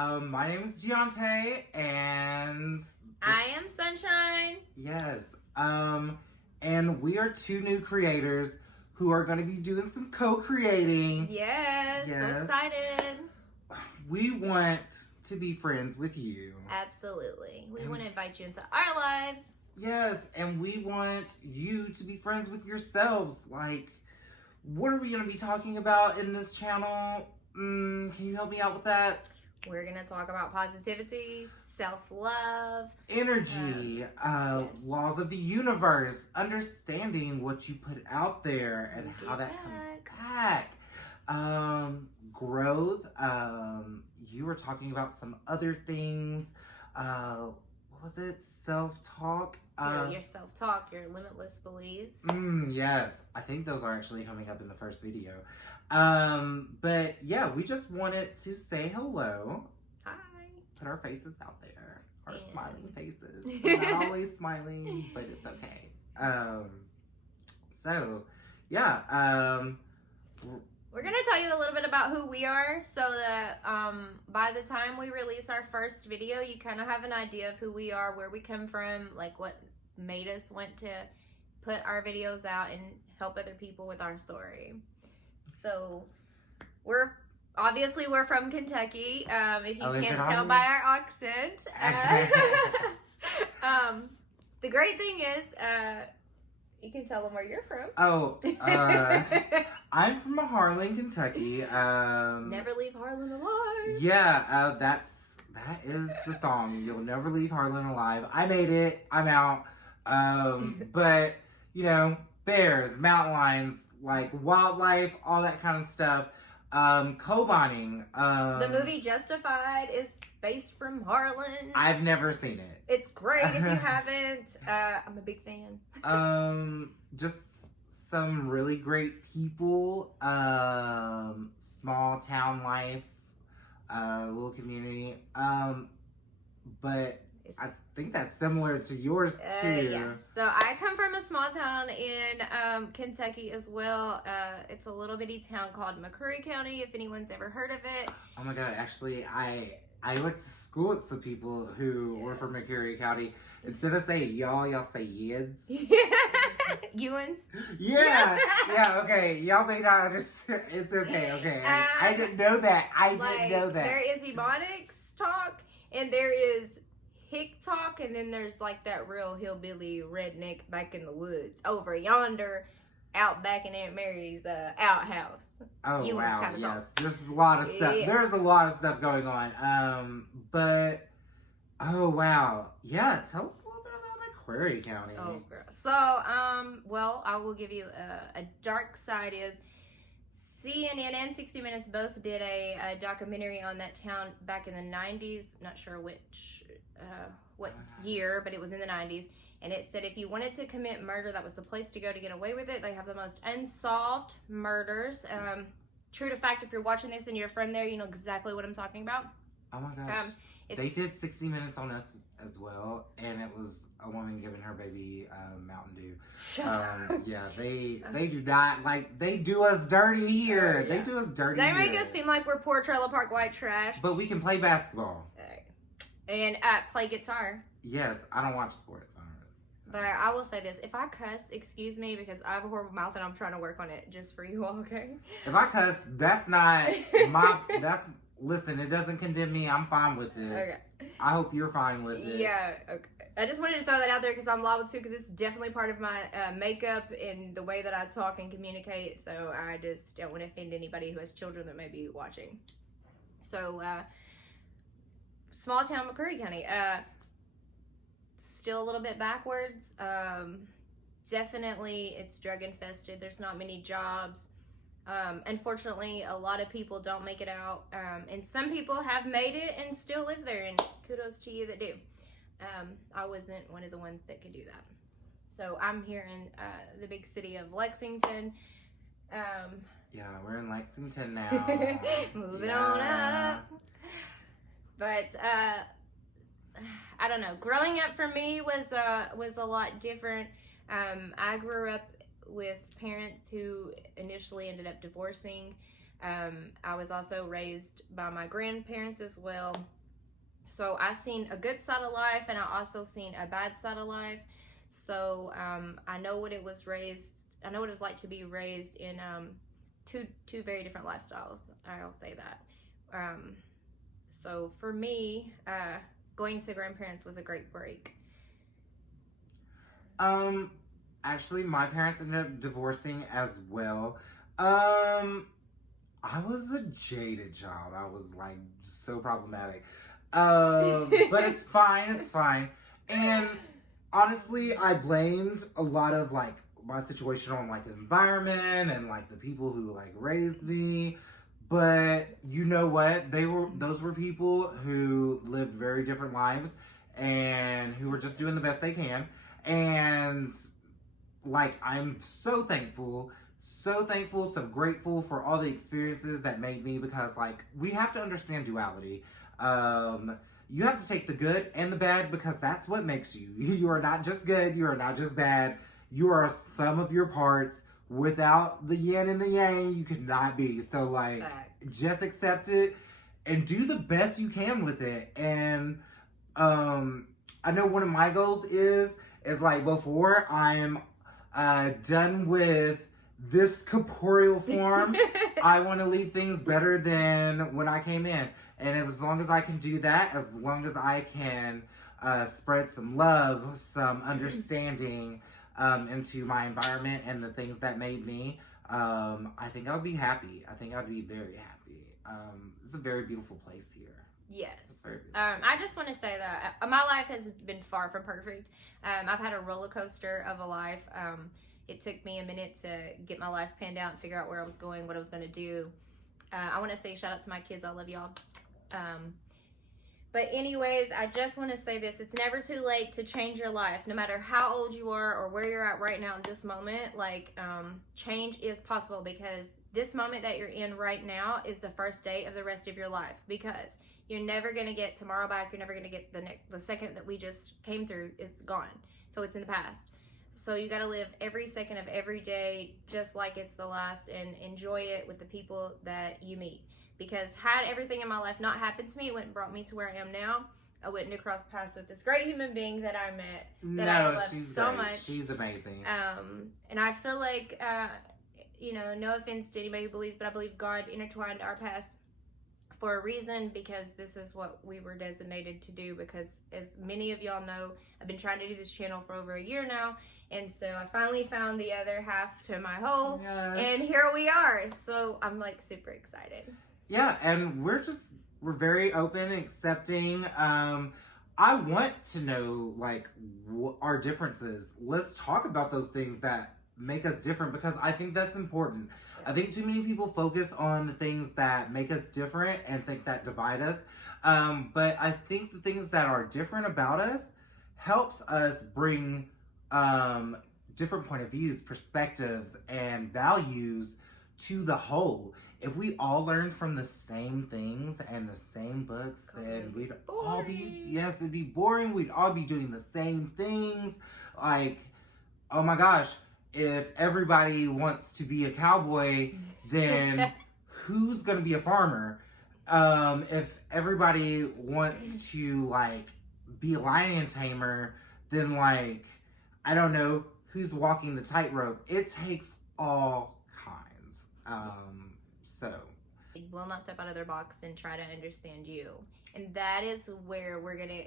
My name is Deontay, and I am Sunshine. yes, and we are two new creators who are going to be doing some co-creating. Yes, so excited. We want to be friends with you. Absolutely. We want to invite you into our lives. Yes, and we want you to be friends with yourselves. Like, what are we going to be talking about in this channel? Can you help me out with that? We're going to talk about positivity, self-love, energy, laws of the universe, understanding what you put out there and how that comes back. Growth. You were talking about some other things. What was it? Self-talk. Your self-talk, your limitless beliefs. Yes. I think those are actually coming up in the first video. But yeah, we just wanted to say hello. Hi. Put our faces out there. Our smiling faces. We're not always smiling, but it's okay. So yeah, we're going to tell you a little bit about who we are so that by the time we release our first video, you kind of have an idea of who we are, where we come from, like what made us want to put our videos out and help other people with our story. So we're from Kentucky, if you can't tell by our accent. The great thing is, you can tell them where you're from. I'm from Harlan, Kentucky. Never leave Harlan alive. Yeah, that is the song. You'll never leave Harlan alive. I made it. I'm out. But you know, bears, mountain lions, like wildlife, all that kind of stuff. Co-bonding. The movie Justified is based from Harlan. I've never seen it. It's great if you haven't. I'm a big fan. Just some really great people. Small town life. Little community. But I think that's similar to yours too. Yeah. So I come from a small town in Kentucky as well. It's a little bitty town called McCreary County, if anyone's ever heard of it. Oh my God, actually, I went to school with some people who were from McCreary County. Instead of saying y'all say yids. Ewans? Yeah, okay. Y'all may not understand. It's okay. I didn't know that. I didn't know that. There is Ebonics talk, and there is hick talk, and then there's like that real hillbilly redneck back in the woods over yonder, out back in Aunt Mary's outhouse. Oh wow, yes. Talk. There's a lot of stuff. Yeah. There's a lot of stuff going on. But oh wow, yeah. Tell us a little bit about McCreary County. Oh, girl. So well, I will give you a dark side is CNN and 60 Minutes both did a documentary on that town back in the 90s. Not sure what year, but it was in the 90s. And it said if you wanted to commit murder, that was the place to go to get away with it. They have the most unsolved murders. True to fact, if you're watching this and you're from there, you know exactly what I'm talking about. Oh my gosh. They did 60 Minutes on us as well, and it was a woman giving her baby Mountain Dew. Yeah, they do not, like, they do us dirty here. They do us dirty here. They make us seem like we're poor trailer park white trash. But we can play basketball. And play guitar. Yes, I don't watch sports. But I will say this, if I cuss, excuse me, because I have a horrible mouth and I'm trying to work on it just for you all, okay? If I cuss, that's not listen, it doesn't condemn me. I'm fine with it. Okay. I hope you're fine with it. Yeah, okay. I just wanted to throw that out there because I'm liable to, because it's definitely part of my makeup and the way that I talk and communicate. So I just don't want to offend anybody who has children that may be watching. So, small town McCreary County. Still a little bit backwards. Definitely it's drug infested. There's not many jobs. Unfortunately, a lot of people don't make it out. And some people have made it and still live there, and kudos to you that do. I wasn't one of the ones that could do that. So I'm here in the big city of Lexington. Yeah, we're in Lexington now. Moving on up. But I don't know. Growing up for me was a lot different. I grew up with parents who initially ended up divorcing. I was also raised by my grandparents as well. So I seen a good side of life, and I also seen a bad side of life. So I know what it was like to be raised in two very different lifestyles. I'll say that. So for me, going to grandparents was a great break. Actually, my parents ended up divorcing as well. I was a jaded child. I was like so problematic. But it's fine. It's fine. And honestly, I blamed a lot of like my situation on like the environment and like the people who like raised me. But you know what? Those were people who lived very different lives and who were just doing the best they can. And like, I'm so thankful, so grateful for all the experiences that made me, because like, we have to understand duality. You have to take the good and the bad, because that's what makes you. You are not just good, you are not just bad. You are some of your parts. Without the yin and the yang, you could not be. So like, just accept it and do the best you can with it. And I know one of my goals is like, before I'm done with this corporeal form, I want to leave things better than when I came in. And as long as I can do that, as long as I can spread some love, some understanding into my environment and the things that made me, I think I would be happy. I think I'd be very happy. It's a very beautiful place here. Yes. I just want to say that my life has been far from perfect. I've had a roller coaster of a life. It took me a minute to get my life planned out and figure out where I was going, what I was going to do. I want to say shout out to my kids. I love y'all. But anyways, I just want to say this. It's never too late to change your life. No matter how old you are or where you're at right now in this moment, like, change is possible, because this moment that you're in right now is the first day of the rest of your life, because you're never going to get tomorrow back. You're never going to get the second that we just came through is gone. So it's in the past. So you got to live every second of every day just like it's the last, and enjoy it with the people that you meet. Because had everything in my life not happened to me, it wouldn't brought me to where I am now. I wouldn't have crossed paths with this great human being that I met. That I love she's so great. much. She's amazing. And I feel like, no offense to anybody who believes, but I believe God intertwined our past for a reason, because this is what we were designated to do. Because as many of y'all know, I've been trying to do this channel for over a year now. And so I finally found the other half to my whole. Gosh. And here we are. So I'm like super excited. Yeah, and we're very open and accepting. I want to know like our differences. Let's talk about those things that make us different, because I think that's important. I think too many people focus on the things that make us different and think that divide us. But I think the things that are different about us helps us bring different point of views, perspectives, and values to the whole. If we all learned from the same things and the same books, then we'd all be, it'd be boring. We'd all be doing the same things. Like, oh my gosh, if everybody wants to be a cowboy, then who's going to be a farmer? If everybody wants to, like, be a lion tamer, then, like, I don't know, who's walking the tightrope? It takes all kinds. So will not step out of their box and try to understand you. And that is where we're going to,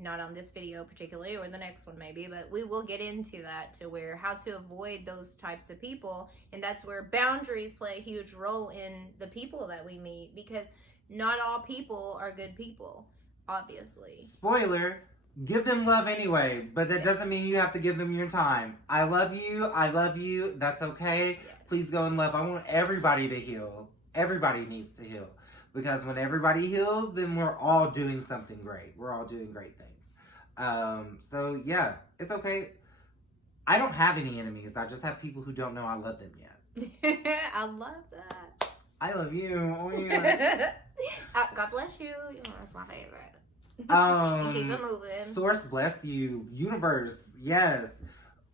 not on this video particularly, or the next one maybe, but we will get into that, to where how to avoid those types of people. And that's where boundaries play a huge role in the people that we meet, because not all people are good people, obviously. Spoiler, give them love anyway, but that doesn't mean you have to give them your time. I love you, that's okay. Yes. Please go in love. I want everybody to heal. Everybody needs to heal. Because when everybody heals, then we're all doing something great. We're all doing great things. So yeah, it's okay. I don't have any enemies. I just have people who don't know I love them yet. I love that. I love you. Oh yeah. God bless you. That's my favorite. Keep it moving. Source bless you. Universe, yes.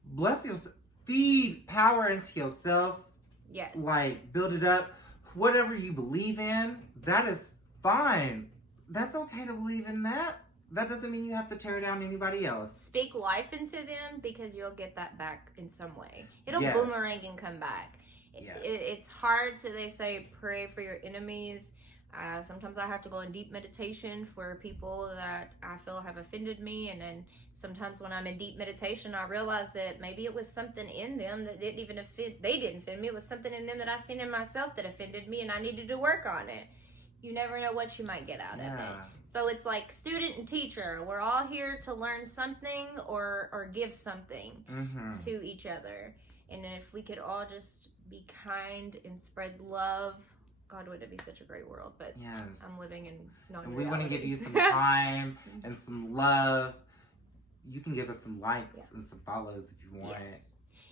Bless you. Feed power into yourself. Yes. Like, build it up. whatever you believe in, that is fine. That's okay to believe in that. That doesn't mean you have to tear down anybody else. Speak life into them, because you'll get that back in some way. It'll Yes. boomerang and come back. Yes. It's hard to, they say, pray for your enemies. Sometimes I have to go in deep meditation for people that I feel have offended me. And then sometimes when I'm in deep meditation, I realize that maybe it was something in them that didn't even offend, they didn't offend me. It was something in them that I seen in myself that offended me, and I needed to work on it. You never know what you might get out of it. So it's like student and teacher. We're all here to learn something or give something to each other. And if we could all just be kind and spread love, God, would it be such a great world. But yes. I'm living in non-reality. And we want to give you some time and some love. You can give us some likes and some follows if you want. Yes.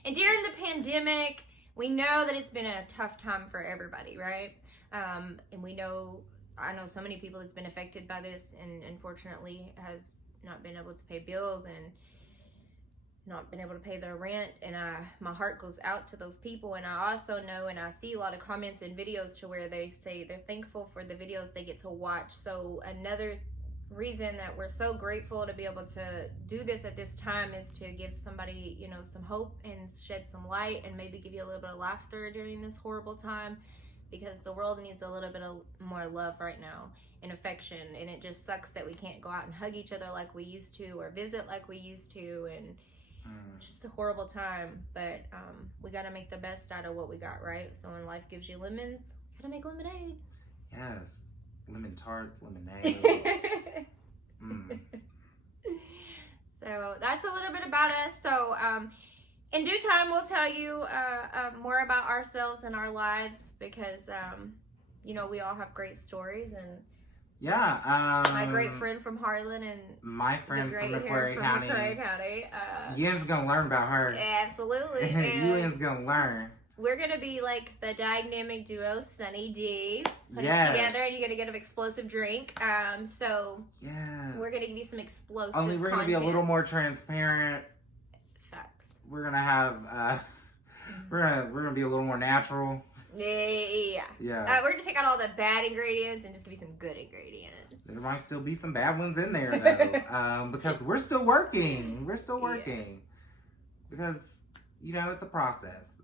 And during the pandemic, we know that it's been a tough time for everybody, right? And we know, I know so many people that's been affected by this, and unfortunately has not been able to pay bills and not been able to pay their rent. And my heart goes out to those people. And I also know, and I see a lot of comments and videos to where they say they're thankful for the videos they get to watch. So another reason that we're so grateful to be able to do this at this time is to give somebody, you know, some hope and shed some light, and maybe give you a little bit of laughter during this horrible time, because the world needs a little bit of more love right now and affection. And it just sucks that we can't go out and hug each other like we used to, or visit like we used to. And it's just a horrible time, but we got to make the best out of what we got, right? So when life gives you lemons, you got to make lemonade. Yes. Lemon tarts, lemonade. So that's a little bit about us. So in due time, we'll tell you more about ourselves and our lives, because you know, we all have great stories. And my great friend from Harlan and my friend from Macquarie County. Ian's gonna learn about her. Absolutely. Ian's gonna learn. We're gonna be like the dynamic duo, Suni D. Put us together, and you're gonna get an explosive drink. So we're gonna give you some explosive. Only we're gonna be a little more transparent. Facts. We're gonna have we're gonna be a little more natural. Yeah. We're gonna take out all the bad ingredients and just give you some good ingredients. There might still be some bad ones in there though, because we're still working. Because you know, it's a process.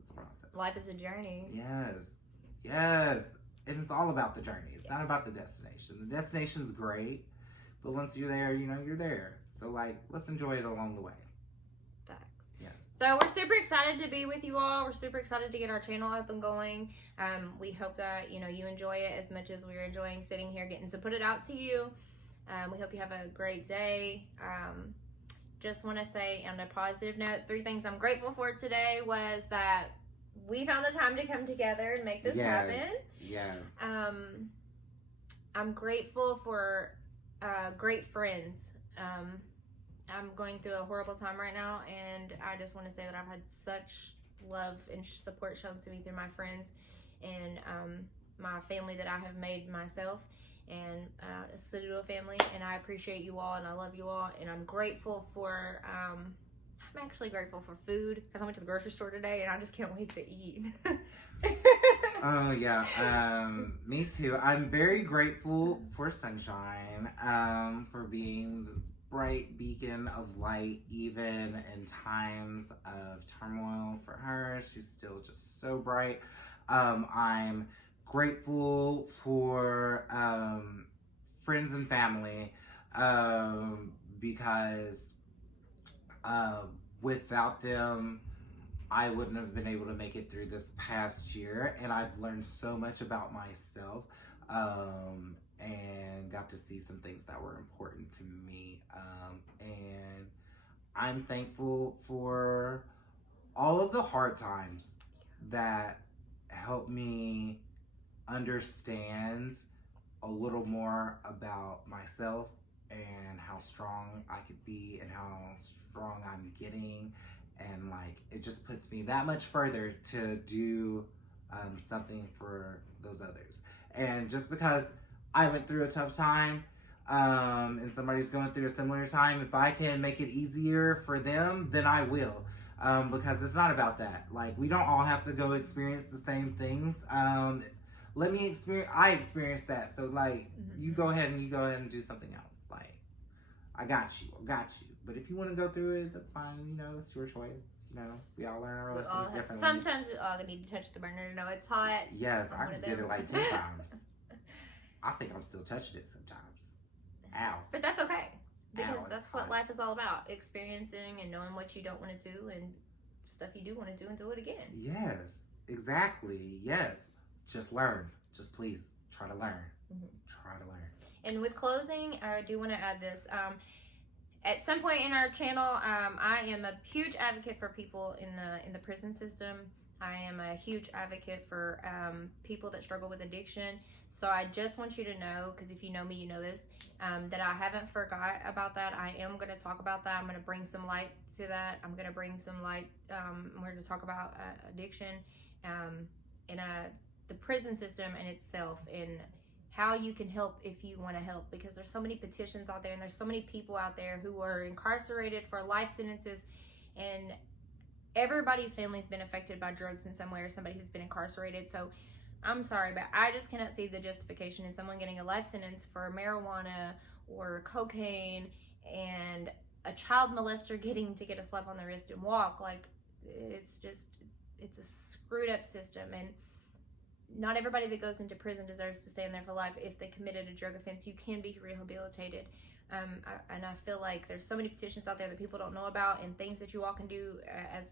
Life is a journey. Yes. And it's all about the journey. It's not about the destination. The destination's great, but once you're there, you know, you're there. So, like, let's enjoy it along the way. Facts. Yes. So, we're super excited to be with you all. We're super excited to get our channel up and going. We hope that, you know, you enjoy it as much as we're enjoying sitting here getting to put it out to you. We hope you have a great day. Just want to say, on a positive note, 3 things I'm grateful for today was that we found the time to come together and make this happen. Yes. I'm grateful for great friends. I'm going through a horrible time right now, and I just want to say that I've had such love and support shown to me through my friends and my family that I have made myself, and a pseudo family. And I appreciate you all, and I love you all, and I'm grateful for I'm actually grateful for food, because I went to the grocery store today and I just can't wait to eat. Oh yeah, me too. I'm very grateful for sunshine, for being this bright beacon of light, even in times of turmoil for her. She's still just so bright. I'm grateful for friends and family, because without them, I wouldn't have been able to make it through this past year. And I've learned so much about myself, and got to see some things that were important to me. And I'm thankful for all of the hard times that helped me understand a little more about myself and how strong I could be and how strong I'm getting. And like, it just puts me that much further to do something for those others. And just because I went through a tough time, and somebody's going through a similar time, if I can make it easier for them, then I will. Because it's not about that. Like, we don't all have to go experience the same things. let me experience. I experienced that, so like, you go ahead and do something else. Like, I got you. But if you want to go through it, that's fine. You know, that's your choice. You know, we all learn our lessons differently. Sometimes we all need to touch the burner to know it's hot. Yes, I did it like 10 times. I think I'm still touching it sometimes. Ow. But that's okay. Because Ow, that's what life is all about. Experiencing and knowing what you don't want to do and stuff you do want to do and do it again. Yes, exactly. Yes. Just learn. Just please try to learn. Try to learn. And with closing, I do want to add this. At some point in our channel, I am a huge advocate for people in the prison system. I am a huge advocate for people that struggle with addiction. So I just want you to know, because if you know me, you know this, that I haven't forgot about that. I am going to talk about that. I'm going to bring some light to that. I'm going to bring some light. We're going to talk about addiction and the prison system in itself, and how you can help if you want to help, because there's so many petitions out there and there's so many people out there who are incarcerated for life sentences, and everybody's family's been affected by drugs in some way, or somebody who's been incarcerated. So I'm sorry, but I just cannot see the justification in someone getting a life sentence for marijuana or cocaine, and a child molester getting to get a slap on the wrist and walk. Like, it's a screwed up system, and not everybody that goes into prison deserves to stay in there for life. If they committed a drug offense, you can be rehabilitated. And I feel like there's so many petitions out there that people don't know about, and things that you all can do as,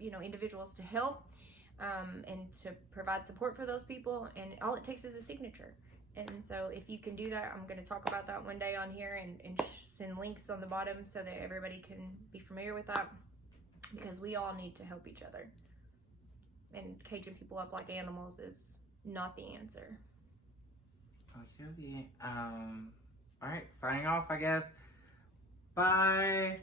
you know, individuals to help and to provide support for those people. And all it takes is a signature. And so if you can do that, I'm going to talk about that one day on here and send links on the bottom so that everybody can be familiar with that, because we all need to help each other. And caging people up like animals is not the answer. Okay. All right, signing off, I guess. Bye.